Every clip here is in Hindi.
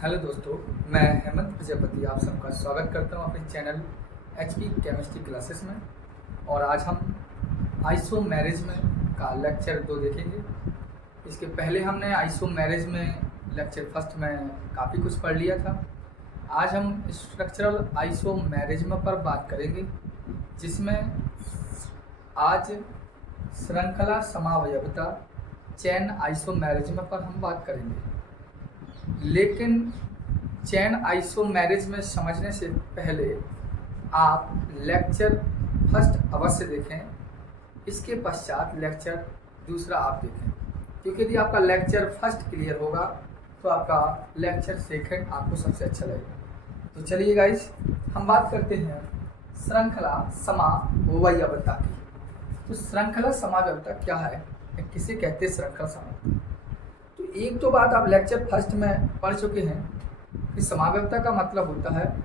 हेलो दोस्तों, मैं हेमंत प्रजापति आप सबका स्वागत करता हूं अपने चैनल एचपी केमिस्ट्री क्लासेस में। और आज हम आइसोमेरिज्म का लेक्चर 2 देखेंगे। इसके पहले हमने आइसोमेरिज्म में लेक्चर फर्स्ट में काफ़ी कुछ पढ़ लिया था। आज हम स्ट्रक्चरल आइसोमेरिज्म पर बात करेंगे, जिसमें आज श्रृंखला समावयवता चैन आइसोमेरिज्म पर हम बात करेंगे। लेकिन चैन आइसोमेरिज्म में समझने से पहले आप लेक्चर फर्स्ट अवश्य देखें, इसके पश्चात लेक्चर दूसरा आप देखें, क्योंकि यदि आपका लेक्चर फर्स्ट क्लियर होगा तो आपका लेक्चर सेकंड आपको सबसे अच्छा लगेगा। तो चलिए गाइस, हम बात करते हैं श्रृंखला समावयवता की। तो श्रृंखला समावयवता क्या है, किसे कहते हैं श्रृंखला समावयवता? तो एक तो बात आप लेक्चर फर्स्ट में पढ़ चुके हैं कि समावयवता का मतलब होता है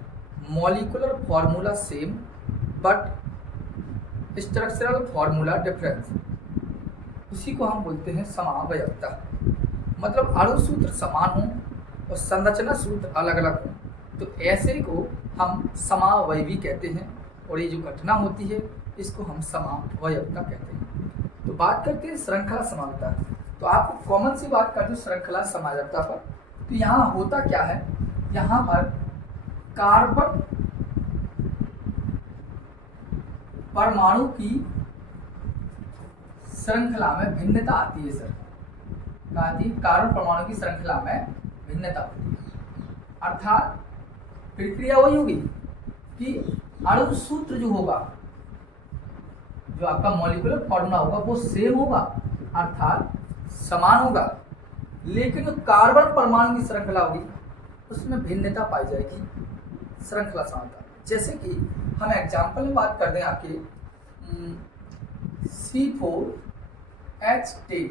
molecular formula same but structural formula difference. उसी को हम बोलते हैं समावयवता। मतलब अणु सूत्र समान हों और संरचना सूत्र अलग अलग हों, तो ऐसे को हम समावयवी कहते हैं। और ये जो घटना होती है इसको हम समावयवता कहते हैं। तो बात करते हैं श्रृंखला समावयवता। तो आपको कॉमन सी बात कर दूं श्रृंखला समावयवता पर। तो यहाँ होता क्या है, यहाँ पर कार्बन परमाणु की श्रृंखला में भिन्नता आती है। सर आती है, कार्बन परमाणु की श्रृंखला में भिन्नता होती है। अर्थात प्रक्रिया वही होगी कि अणु सूत्र जो होगा, जो आपका मॉलिक्यूलर फॉर्मूला होगा वो सेम होगा, अर्थात समान होगा, लेकिन जो कार्बन परमाणु की श्रृंखला होगी उसमें भिन्नता पाई जाएगी श्रृंखला समावयवता। जैसे कि हम एग्जांपल में बात कर दें आपके C4H10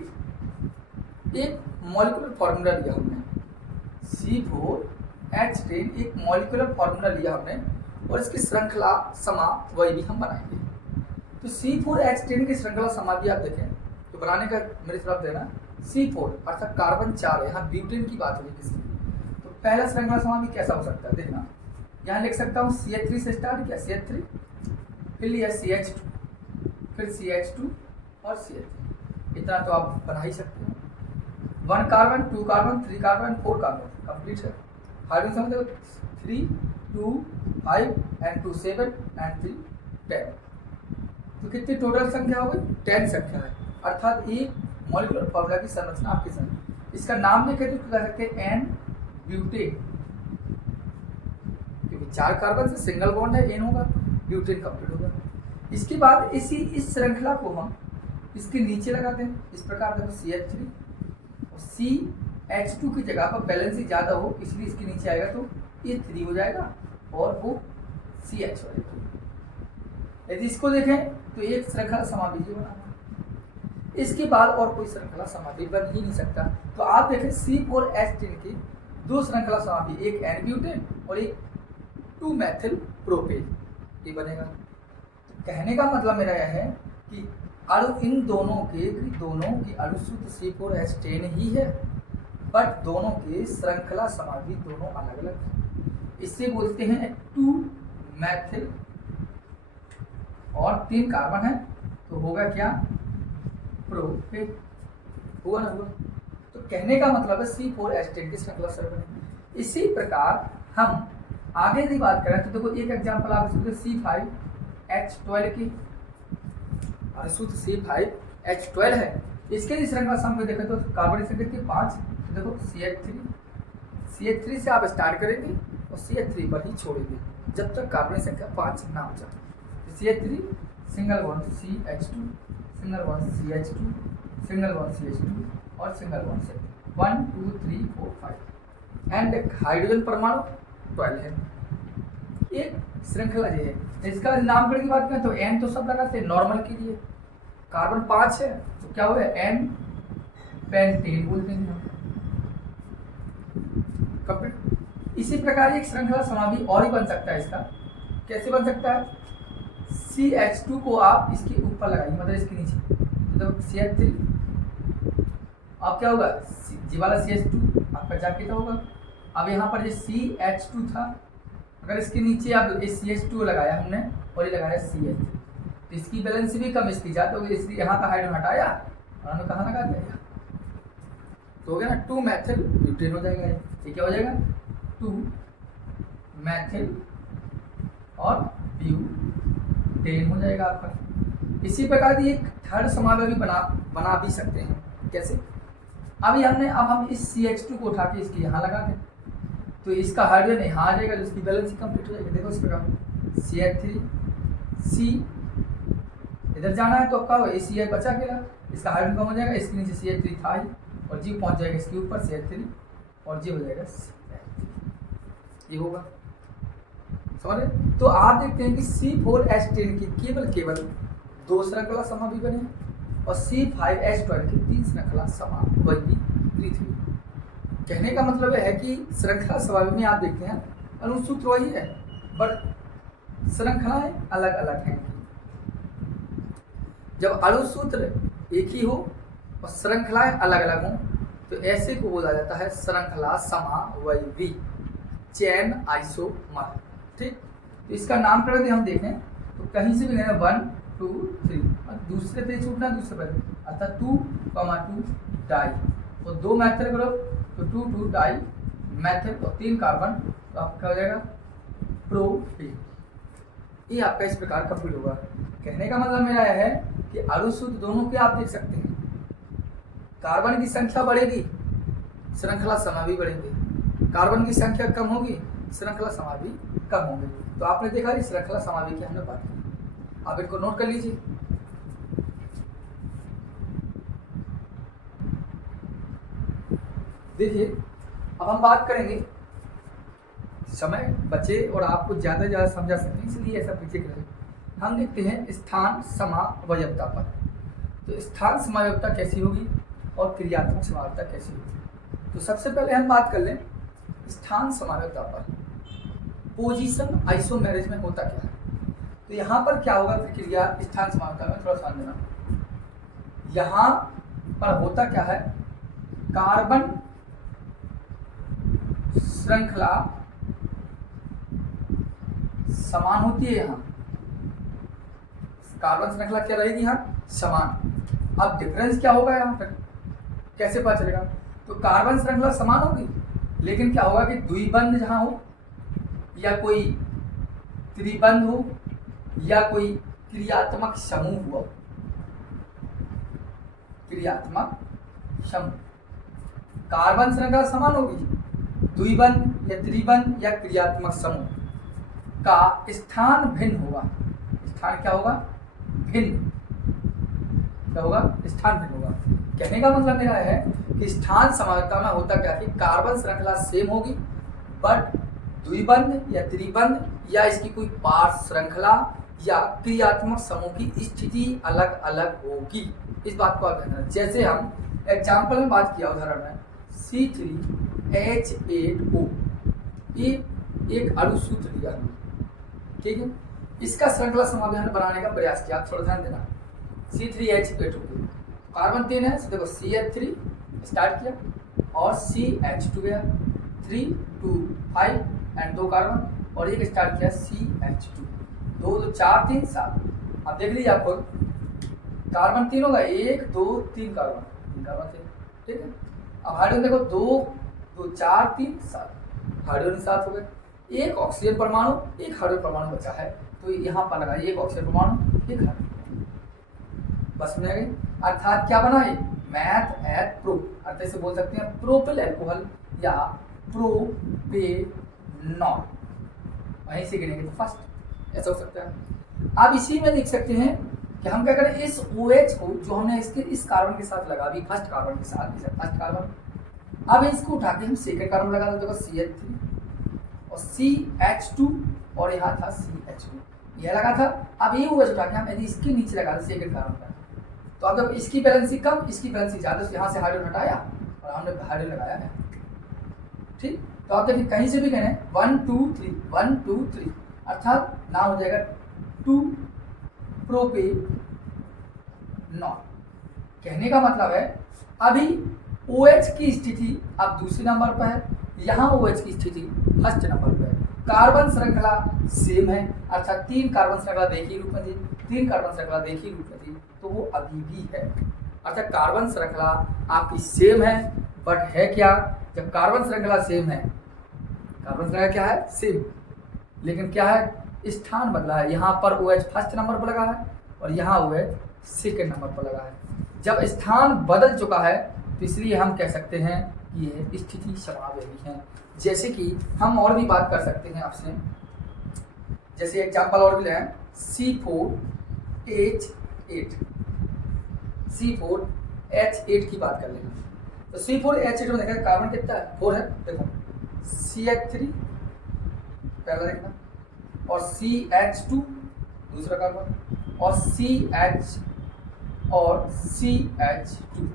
एक मॉलिक्यूलर फॉर्मूला लिया हमने। C4H10 एक मॉलिक्यूलर फॉर्मूला लिया हमने और इसकी श्रृंखला समावयवी हम बनाएंगे। तो C4H10 की श्रृंखला समावयवी आप देखें तो बनाने का मेरी तरफ देना C4 अर्थात कार्बन 4 है। यहाँ ब्यूटेन की बात होगी किसी। तो पहला श्रृंखला समावयवी कैसा हो सकता है, देखना यहाँ लिख सकता हूँ CH3 से स्टार्ट किया, CH3 फिर लिया CH2 फिर CH2 और CH3। इतना तो आप बना ही सकते हो। 1 carbon 2 carbon 3 carbon 4 carbon complete है। हाइड्रोजन देखो 3 2 5 एंड 2 7 एंड 3 10। तो कितनी टोटल संख्या हो गई, 10 संख्या है। अर्थात एक मॉलिक्यूलर फॉर्मूला की संरचना आपके साथ। इसका नाम देखें तो कह सकते हैं एन ब्यूटेन, क्योंकि 4 कार्बन से सिंगल बॉन्ड है, एन होगा, ब्यूटेन कंप्लीट होगा। इसके बाद इस श्रृंखला को हम इसके नीचे लगाते हैं इस प्रकार। देखो CH3 और CH2 की जगह पर बैलेंसिंग ज़्यादा हो इसलिए इसके नीचे आएगा तो ये 3 हो जाएगा और वो CH हो जाएगा। यदि इसको देखें तो एक श्रृंखला समावयवी बना। इसके बाद और कोई श्रृंखला समावयवी बन ही नहीं सकता। तो आप देखें C4H10 की 2 श्रृंखला समावयवी, एक एन ब्यूटेन और एक 2 मेथिल प्रोपेन, ये बनेगा। तो कहने का मतलब मेरा यह है कि अणु इन दोनों की अणु सूत्र C4H10 ही है, बट दोनों के श्रृंखला समावयवी दोनों अलग अलग है। इससे बोलते हैं 2 मेथिल और 3 कार्बन है तो होगा क्या, प्रोपेन। हुआ ना हुआ। तो कहने का मतलब है C4H10 की श्रृंखला सर बनेगी। इसी प्रकार हम आगे की बात करें तो देखो एक एग्जांपल आप C5H12 की और सूत्र C5H12 है। इसके लिए श्रृंखला समावयवी देखें तो कार्बन संख्या की 5। तो देखो CH3 से आप स्टार्ट करेंगे और CH3 पर ही छोड़ेंगे जब तक कार्बन संख्या 5 ना हो जाए। CH3 single bond CH2 single bond CH2 single bond CH2 और single bond CH2 1 2 3 4 5 and hydrogen परमाणु 12 है। एक श्रृंखला ये है। इसका नामकरण की बात करें तो N तो सब लगाते हैं नॉर्मल के लिए। कार्बन 5 है तो क्या हुआ, N पेंटेन बोलते हैं हम। कंप्लीट। इसी प्रकार एक श्रृंखला समावयवी और ही बन सकता है। इसका कैसे बन सकता है, CH2 को आप इसके ऊपर लगाइए, मतलब इसके नीचे। तो CH3 अब क्या होगा, जी वाला CH2 आपका जाके क्या होगा अब यहाँ पर ये CH2 था, अगर इसके नीचे अब CH2 लगाया हमने और ये लगाया CH3, तो इसकी बैलेंस भी कम इसकी ज्यादा होगी, इसलिए यहाँ का हाइड्रोजन हटाया और हमने कहाँ लगा दिया, तो हो गया ना 2 मैथिल ब्यूटेन हो जाएगा। ये क्या हो जाएगा 2 मैथिल और ब्यूटेन हो जाएगा आपका। इसी प्रकार की एक थर्ड समावेशी बना भी सकते हैं। कैसे? अब हम इस CH2 को उठा के इसके यहाँ लगा दें तो इसका हाइड्रोजन यहाँ आ जाएगा, जिसकी बैलेंस कंप्लीट हो जाएगी। देखो इस प्रकार CH3 C इधर जाना है तो अब क्या होगा, CH बचा अकेला, इसका हाइड्रोजन कम हो जाएगा, इसके नीचे CH3 था ही और जी पहुंच जाएगा इसके ऊपर CH3 और जी हो जाएगा CH3, ये होगा। समझ रहे? तो आप देखते हैं कि C4H10 की केवल 2 श्रृंखला समावि बने और C5H12 की 3 श्रृंखला समावि पृथ्वी। कहने का मतलब है कि श्रृंखला समावि में आप देखते हैं अनुसूत्र वही है बट श्रृंखलाएं अलग अलग हैं। जब अणुसूत्र एक ही हो और श्रृंखलाएं अलग अलग हों तो ऐसे को बोला जाता है श्रृंखला समावयवी, चेन आइसोमर। ठीक, तो इसका नामकरण यदि हम देखें तो कहीं से भी लेना 1 2 3 और दूसरे पे छूटना दूसरे पर, अर्थात 2,2 डाई और 2 मैथिल ग्रुप तो 2 डाई मैथिल और 3 कार्बन, तो आपका हो जाएगा प्रोपेन। ये आपका इस प्रकार कंप्लीट होगा। कहने का मतलब मेरा यह है कि अणुसूत्र दोनों के आप देख सकते हैं, कार्बन की संख्या बढ़ेगी श्रृंखला समावि बढ़ेंगे, कार्बन की संख्या कम होगी श्रृंखला समावि कम होंगे। तो आपने देखा कि श्रृंखला समावि की हमने बात की, आप इनको नोट कर लीजिए। देखिए अब हम बात करेंगे, समय बचे और आपको ज़्यादा ज़्यादा समझा सकें इसलिए ऐसा पीछे करें। हम देखते हैं स्थान समावयवता पर, तो स्थान समावयवता कैसी होगी और क्रियात्मक समावयवता कैसी होगी। तो सबसे पहले हम बात कर लें स्थान समावयवता पर, पोजीशन आइसोमेरिज में होता क्या है। तो यहाँ पर क्या होगा प्रक्रिया स्थान समावयवता में, थोड़ा ध्यान देना। यहाँ पर होता क्या है, कार्बन श्रृंखला समान होती है, यहाँ कार्बन श्रृंखला क्या रहेगी, यहाँ समान। अब डिफरेंस क्या होगा यहाँ पर कैसे पता चलेगा, तो कार्बन श्रृंखला समान होगी लेकिन क्या होगा कि द्विबंध जहां हो या कोई त्रिबंध हो या कोई क्रियात्मक समूह हुआ, क्रियात्मक समूह, कार्बन श्रृंखला समान होगी, द्विबंध या त्रिबंध या क्रियात्मक समूह का स्थान भिन्न होगा। स्थान क्या होगा, भिन्न, क्या होगा, स्थान भिन्न होगा। कहने का मतलब मेरा है कि स्थान समावयवता में होता क्या कि कार्बन श्रृंखला सेम होगी बट द्विबंध या त्रिबंध या इसकी कोई पार्श्व श्रृंखला या क्रियात्मक समूह की स्थिति अलग अलग होगी। इस बात को आप ध्यान रखना। जैसे हम एग्जाम्पल में बात किया उदाहरण में C3H8O, ये एक अणुसूत्र लिया हमने, ठीक है, इसका श्रृंखला समावि हमने बनाने का प्रयास किया। थोड़ा ध्यान देना, C3H8O कार्बन 3 है, देखो CH3 स्टार्ट किया और CH2 गया 3 2 5 एंड 2 कार्बन और एक स्टार्ट किया CH2 2 2 4 3 7। अब देख लीजिए आपको कार्बन 3 होगा, 1 2 3 कार्बन थे, ठीक है। अब हाइड्रोजन देखो 2 2 4 3 7, हाइड्रोजन 7 हो गए, एक ऑक्सीजन परमाणु एक हाइड्रोजन परमाणु बचा है तो यहाँ पर लगाइए एक ऑक्सीजन परमाणु एक हाइड्रोजन, बस में आ गई। अर्थात क्या बना है, मैथ एट प्रो, अर्थात इसे बोल सकते हैं प्रोपिल अल्कोहल या प्रोपेनॉल, वहीं से गिनेंगे तो फर्स्ट, ऐसा हो सकता है। आप इसी में देख सकते हैं कि हम क्या करें, इस OH को जो हमने इसके इस कार्बन के साथ लगा दी, फर्स्ट कार्बन के साथ, फर्स्ट कार्बन, अब इसको उठा के हम सेकंड कार्बन लगा देते हैं CH3 और CH2 और यहाँ था CH2, यह लगा था। अब ये OH उठा के हम यदि इसके नीचे लगा दें सेकंड कार्बन का, तो अब जब इसकी बैलेंसी कम इसकी बैलेंसी ज़्यादा, यहाँ से हाइड्रोजन हटाया और हमने हाइड्रोजन लगाया है, ठीक। तो आप देखिए कहीं से भी कहने 1 2 3 1 2 3, अर्थात नाम हो जाएगा 2 प्रोपेनॉल। कहने का मतलब है अभी OH की स्थिति अब दूसरे नंबर पर है यहाँ OH की स्थिति फर्स्ट नंबर पर है। कार्बन श्रृंखला सेम है, अर्थात 3 कार्बन श्रृंखला देखी रूप में थी, 3 कार्बन श्रृंखला देखी रूप में थी, तो वो अभी भी है। अर्थात कार्बन श्रृंखला आपकी सेम है, बट है क्या, जब कार्बन श्रृंखला सेम है, कार्बन श्रृंखला क्या है, सेम, लेकिन क्या है, स्थान बदला है। यहाँ पर OH फर्स्ट नंबर पर लगा है और यहाँ OH सेकेंड नंबर पर लगा है। जब स्थान बदल चुका है तो इसलिए हम कह सकते हैं कि ये स्थिति समावेशी है। जैसे कि हम और भी बात कर सकते हैं आपसे, जैसे एग्जाम्पल और भी लें, C4H8, C4H8 की बात कर लेंगे। तो C4H8 में देखा कार्बन कितना है, 4 है, देखो CH3 पहला देखना, और CH2 दूसरा कार्बन, और CH और CH2।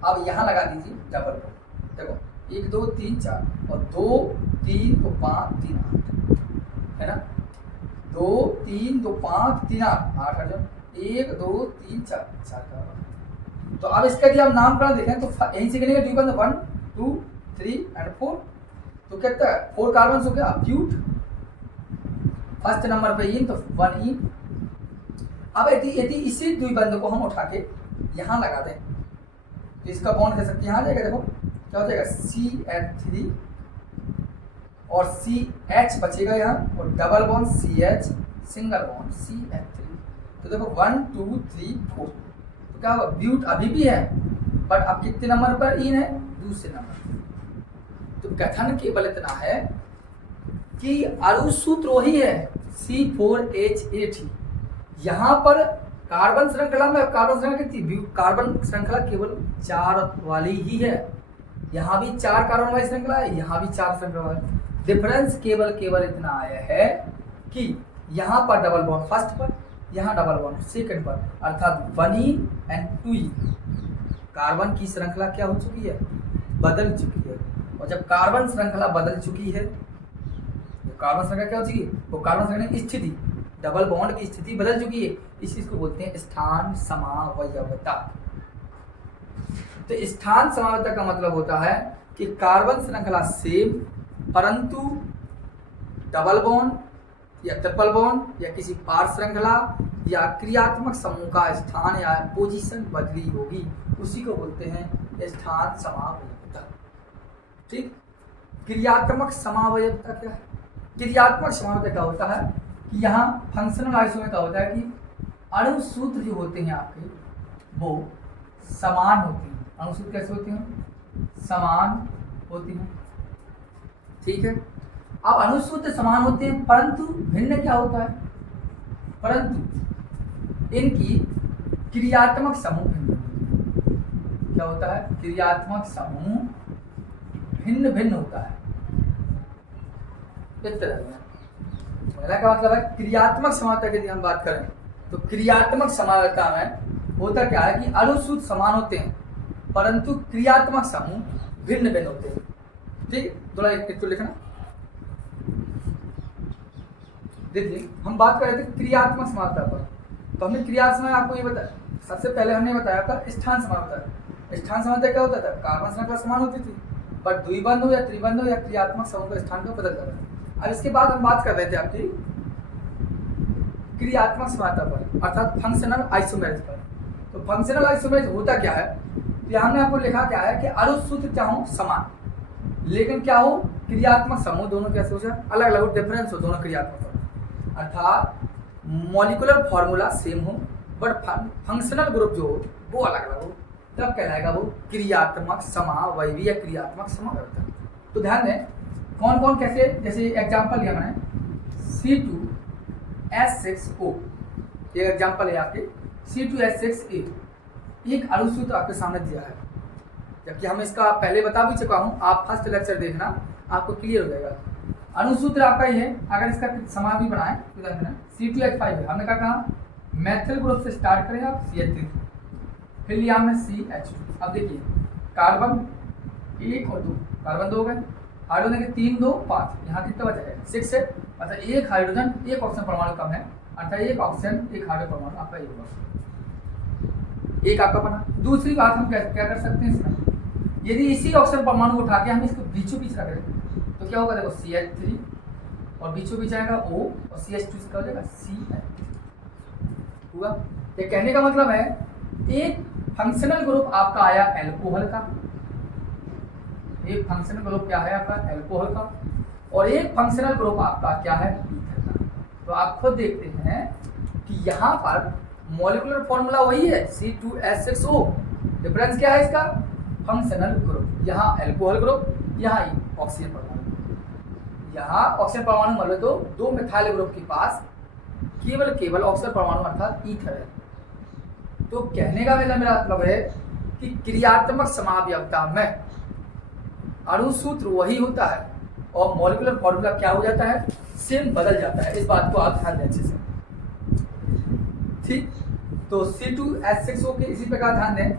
अब यहाँ लगा दीजिए डबल बॉन्ड, देखो 1 2 3 4 और 2 3 2 5 3 8 है ना, 2 3 2 5 3 8 8 हज़ार 1 2 3 4 4 कार्बन। तो अब इसका यदि आप नामकरण देखें तो यहीं से गिनेंगे 1 2 3 एंड 4, तो कितना है, 4 कार्बन हो गया, ब्यूट फर्स्ट नंबर पे इन, तो 1 इन। अब यदि इसी द्विबंध को हम उठा के यहाँ लगा दें तो इसका बॉन्ड कह सकते हैं, यहाँ जाएगा, देखो क्या हो जाएगा, CH3 और CH बचेगा यहाँ, और double bond CH, single bond CH3। तो देखो 1 2 3 4, तो क्या होगा, ब्यूट अभी भी है, बट अब कितने नंबर पर इन है, दूसरे नंबर। तो कथन केवल इतना है कि अणुसूत्र वही है, C4H8 ही। यहाँ पर कार्बन श्रृंखला में कार्बन श्रृंखला कितनी, कार्बन श्रृंखला केवल 4 वाली ही है, यहाँ भी 4 कार्बन वाली श्रृंखला है, यहाँ भी 4 श्रृंखला है। डिफरेंस केवल इतना आया है कि यहाँ पर डबल बॉन्ड फर्स्ट पर, यहाँ डबल बॉन्ड सेकंड पर, अर्थात 1 एंड 2। कार्बन की श्रृंखला क्या हो चुकी है, बदल चुकी है। और जब कार्बन श्रृंखला बदल चुकी है, तो कार्बन श्रृंखला क्या हो चुकी है, वो कार्बन श्रृंखला की स्थिति, डबल बॉन्ड की स्थिति बदल चुकी है, इस चीज को बोलते हैं स्थान समावयवता। तो स्थान समावयवता का मतलब होता है कि कार्बन श्रृंखला सेम, परंतु डबल बॉन्ड या ट्रिपल बॉन्ड या किसी पार श्रृंखला या क्रियात्मक समूह का स्थान या पोजीशन बदली होगी, उसी को बोलते हैं स्थान समावयवता। ठीक, क्रियात्मक समावयवता क्या है, क्रियात्मक समावयवता क्या होता है कि यहाँ फंक्शनल आइसो में क्या होता है कि अणुसूत्र जो होते हैं आपके वो समान होते हैं। अणुसूत्र कैसे होते हैं, समान होती हैं, ठीक है। अब अणुसूत्र समान होते हैं, परंतु भिन्न क्या होता है, परंतु इनकी क्रियात्मक समूह भिन्न होते हैं। क्या होता है, क्रियात्मक समूह भिन्न भिन्न होता है। इस तरह से पहला का मतलब है क्रियात्मक समावयवता की यदि हम बात करें तो क्रियात्मक समावयवता में होता क्या है कि अणुसूत्र समान होते हैं, परंतु क्रियात्मक समूह भिन्न भिन्न होते हैं। ठीक, थोड़ा एक लिखना। देखिए हम बात कर रहे थे क्रियात्मक समावयवता पर, तो हमने क्रियात्मक में आपको ये बताया, सबसे पहले हमने बताया था स्थान समावयवता। स्थान समावयवता क्या होता था, कार्बन श्रृंखला समान होती थी, पर द्विबंध हो या त्रिबंध हो या क्रियात्मक समूह का स्थान को बदल जाता है। अब इसके बाद हम बात कर रहे थे आपकी क्रियात्मक समावयवता पर, अर्थात फंक्शनल आइसोमेरिज पर। तो फंक्शनल आइसोमेरिज होता क्या है, तो हमने आपको लिखा क्या है कि अणुसूत्र क्या हो समान, लेकिन क्या हो क्रियात्मक समूह दोनों कैसे हो जाए, अलग अलग डिफरेंस हो दोनों क्रियात्मक समूह, अर्थात मॉलिक्यूलर फॉर्मूला सेम हो बट फंक्शनल ग्रुप जो हो वो अलग अलग हो, तब कहलाएगा वो क्रियात्मक समावयवी या क्रियात्मक समावयवता। तो ध्यान दें कौन कौन कैसे, जैसे एग्जाम्पल लिया मैंने C2H6O, ये एग्जाम्पल है आपके C2H6A, एक अणुसूत्र आपके सामने दिया है, जबकि हम इसका पहले बता भी चुका हूँ, आप फर्स्ट लेक्चर देखना आपको क्लियर हो जाएगा। अणुसूत्र आपका ही है, अगर इसका समान भी बनाए तो ध्यान देना C2H5 है, हमने कहा मैथिल ग्रुप से स्टार्ट करें आप CH3, फिर लिया हमने CH2। अब देखिए कार्बन 1 और 2, कार्बन 2 हो गए, हाइड्रोजन के 3 2 5, यहाँ कितना बचा है 6 है, मतलब एक हाइड्रोजन एक ऑक्सीजन परमाणु कम है, अर्थात एक ऑक्सीजन एक हाइड्रोजन परमाणु आपका एक आपका बना। दूसरी बात हम क्या कर सकते हैं इसमें, यदि इसी ऑक्सीजन परमाणु को उठा के हम इसको बीचों बीच रख दें तो क्या होगा, देखो CH3 और बीचों बीच आएगा O और CH2 से क्या हो जाएगा CH हुआ। ये कहने का मतलब है एक फंक्शनल ग्रुप आपका आया एल्कोहल का, एक फंक्शनल ग्रुप क्या है आपका एल्कोहल का, और एक फंक्शनल ग्रुप आपका क्या है ईथर का। तो आप खुद देखते हैं कि यहाँ पर मॉलिक्यूलर फॉर्मूला वही है C2H6O, डिफरेंस क्या है इसका, फंक्शनल ग्रुप, यहाँ एल्कोहल ग्रुप, यहाँ ऑक्सीजन परमाणु। यहाँ ऑक्सीजन परमाणु मतलब तो दो मिथाइल ग्रुप के पास केवल ऑक्सीजन परमाणु अर्थात ईथर है। तो कहने का मेरा मतलब है कि क्रियात्मक समावयवता में अणुसूत्र वही होता है और मॉलिक्यूलर फॉर्मूला क्या हो जाता है, सेम बदल जाता है। इस बात को आप ध्यान दें अच्छे से, ठीक। तो C2H6O के इसी प्रकार ध्यान दें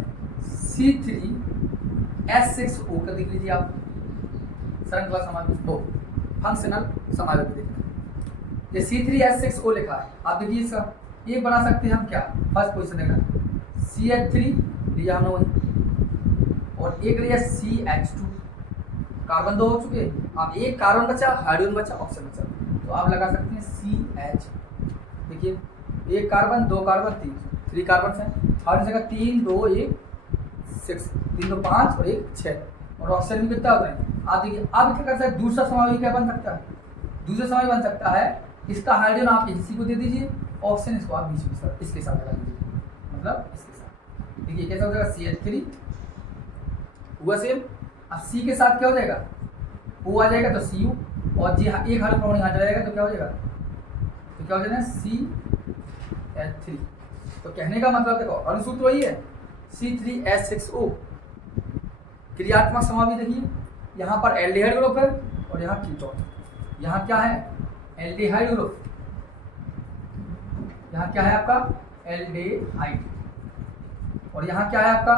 C3H6O का देख लीजिए आप, श्रृंखला समावयव फंक्शनल समावयव देखिए, ये C3H6O लिखा है, आप देखिए इसका ये बना सकते हैं हम क्या, फर्स्ट पोजीशन देखना CH3 लिया हमने वही, और एक लिया CH2, कार्बन 2 हो चुके, अब एक कार्बन बचा, हाइड्रोजन बचा, ऑक्सीजन बचा, तो आप लगा सकते हैं CH। देखिए एक कार्बन, 2 कार्बन, 3 कार्बन है, हाइड्रोजन का 3 2 1 6, 3 2 5 और 1 6, और ऑक्सीजन भी कितना होता है। आप देखिए अब क्या कर सकते हैं, दूसरा समावयव क्या बन सकता है, दूसरा समावयव बन सकता है इसका हाइड्रोजन आप इसी को दे दीजिए, ऑक्सीजन इसको आप बीच में इसके साथ लगा दीजिए, मतलब इसके साथ। देखिए कैसा हो जाएगा CH3 हुआ सेम, अब C के साथ क्या हो जाएगा, O आ जाएगा तो Cu, और जी हाँ एक हाइड्रोजन परमाणु यहाँ चला जाएगा तो क्या हो जाएगा, तो क्या हो जाएगा CH3। तो कहने का मतलब देखो अणुसूत्र वही है C3H6O, क्रियात्मक समावयव देखिए यहाँ पर एल्डिहाइड ग्रुप है और यहाँ कीटोन, यहाँ क्या है एल्डिहाइड ग्रुप, यहाँ क्या है आपका एल्डिहाइड, और यहाँ क्या है आपका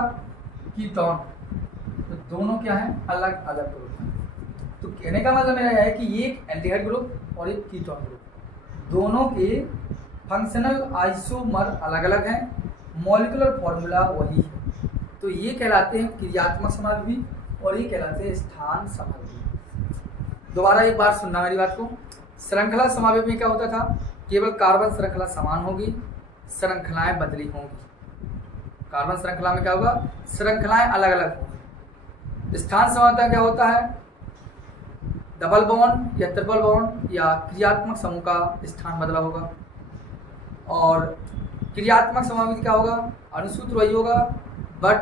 कीटोन, तो दोनों क्या है अलग अलग ग्रुप हैं। तो कहने का मतलब मेरा यह है कि एक एल्डिहाइड ग्रुप और एक कीटोन ग्रुप, दोनों के फंक्शनल आइसोमर अलग अलग हैं, मॉलिक्यूलर फॉर्मूला वही है। तो ये कहलाते हैं क्रियात्मक समावयवी और ये कहलाते हैं स्थान समावयवी। दोबारा एक बार सुनना मेरी बात को, श्रृंखला समावयव में क्या होता था, केवल कार्बन श्रृंखला समान होगी, श्रृंखलाएं बदली होंगी। कार्बन श्रृंखला में क्या होगा, श्रृंखलाएं अलग अलग होंगी। स्थान समावयवता क्या होता है, डबल बॉन्ड या ट्रिपल बॉन्ड या क्रियात्मक समूह का स्थान बदला होगा, और क्रियात्मक समावयव क्या होगा, अणुसूत्र वही होगा बट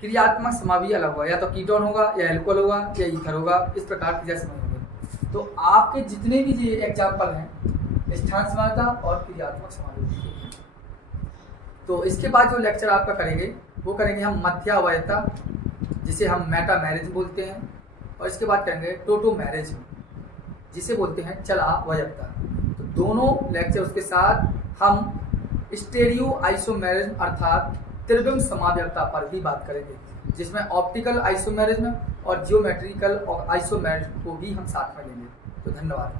क्रियात्मक समावयव अलग होगा, या तो कीटोन होगा या एल्कोहल होगा या ईथर होगा, इस प्रकार की जैसे होंगे। तो आपके जितने भी ये एग्जाम्पल हैं स्थान समावयवता और क्रियात्मक समावयव। तो इसके बाद जो लेक्चर आपका करेंगे वो करेंगे हम मध्यावयवता, जिसे हम मेटा मैरिज बोलते हैं, और इसके बाद करेंगे टोटो मैरिज, जिसे बोलते हैं चलावयवता। तो दोनों लेक्चर उसके साथ हम स्टेरियो आइसोमेरिज्म अर्थात त्रिविम समावयवता पर भी बात करेंगे, जिसमें ऑप्टिकल आइसोमेरिज्म और जियोमेट्रिकल आइसोमेरिज्म को भी हम साथ में लेंगे। तो धन्यवाद।